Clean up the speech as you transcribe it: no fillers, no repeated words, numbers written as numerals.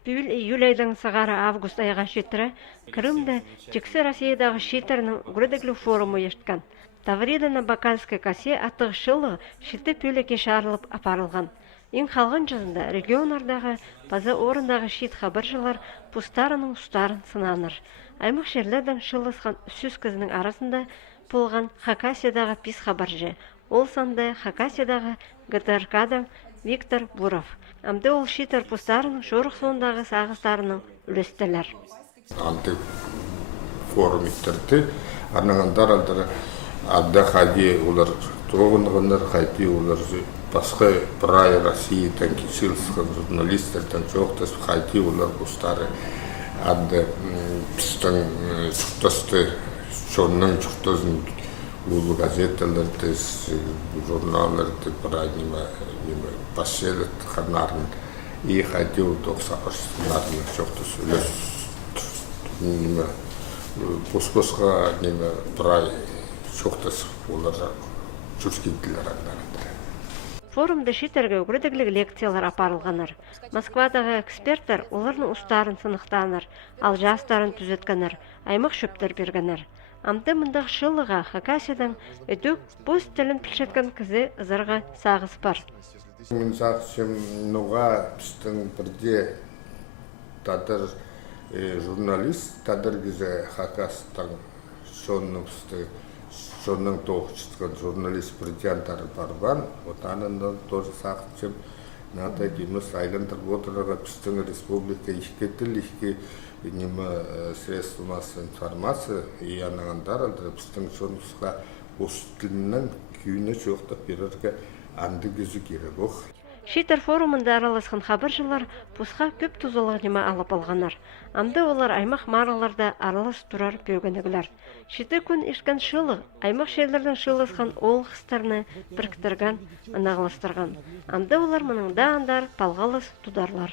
Бүл июль айдан сағары август айға шетірі Крымда Чексі Россиядағы шетерінің Грөдеглі форумы ешткан. Таврида на Бакальской косе атығы шылы шеті пөлеке шарылып апарылған. Ең қалған жазында регионардағы паза орындағы шет хабаржылар пустарының ұстарын сынаныр. Аймақ жерлердің шылысқан сүз кізінің арасында болған Хакасиядағы пис хабаржы. Ол санды Хакасиядағы ГТРК'дан Виктор Буров. Амды ол шетер пустарының жорық сондағы сағыстарының үлестілер. Анты форум иттерді, арнағандар алдары адда хади олар тоғынғандар қайти олар басқа прай Россиядан кешіліскен журналистерден жоқтас қайти олар пустары адда пістің жұқтасты шонның жұқтасын бұл газеталарды, журналларды прай паселет қанарын и қайти олдық сақырсынарын жоқтас үлес пұс-пұсқа прай жоқтас олар жүрскенділер аңдарынды. Форумда шетерге үгірдіглік лекциялар апарылғаныр. Москвадағы эксперттер олардың ұстарын сынықтаныр, ал жастарын түзетканыр, аймақ шөптер бергенір. Амды мұндақ шылыға Хакасиядан өтік бұз тілін пілшеткен кізі ызырға сағыз бар. Мен сақшым нұға пістің бірде тадыр журналист, тадыр кізі Хакастан шонның тоғышытқан журналист британтары барбан, отанында тоже сақшым надо демес айландыр отырыға пістің республика ешкетіл, ешке средства массовой информации и анағандар алдыр пістің шонысқа осы тілінің күйіне жоқтап берерге анды кезі керек оқ. Шетер форумында араласқан хабаржылар пусқа көп тұзылық нема алып алғанар. Амды олар аймақ мараларда аралас тұрар бөгінігілер. Шеті күн ешкен шылы, аймақ шерлердің шылысқан ол қыстарыны біріктірген, анағыластырған. Амды олар мұныңда андар палғалыс тұдарлар.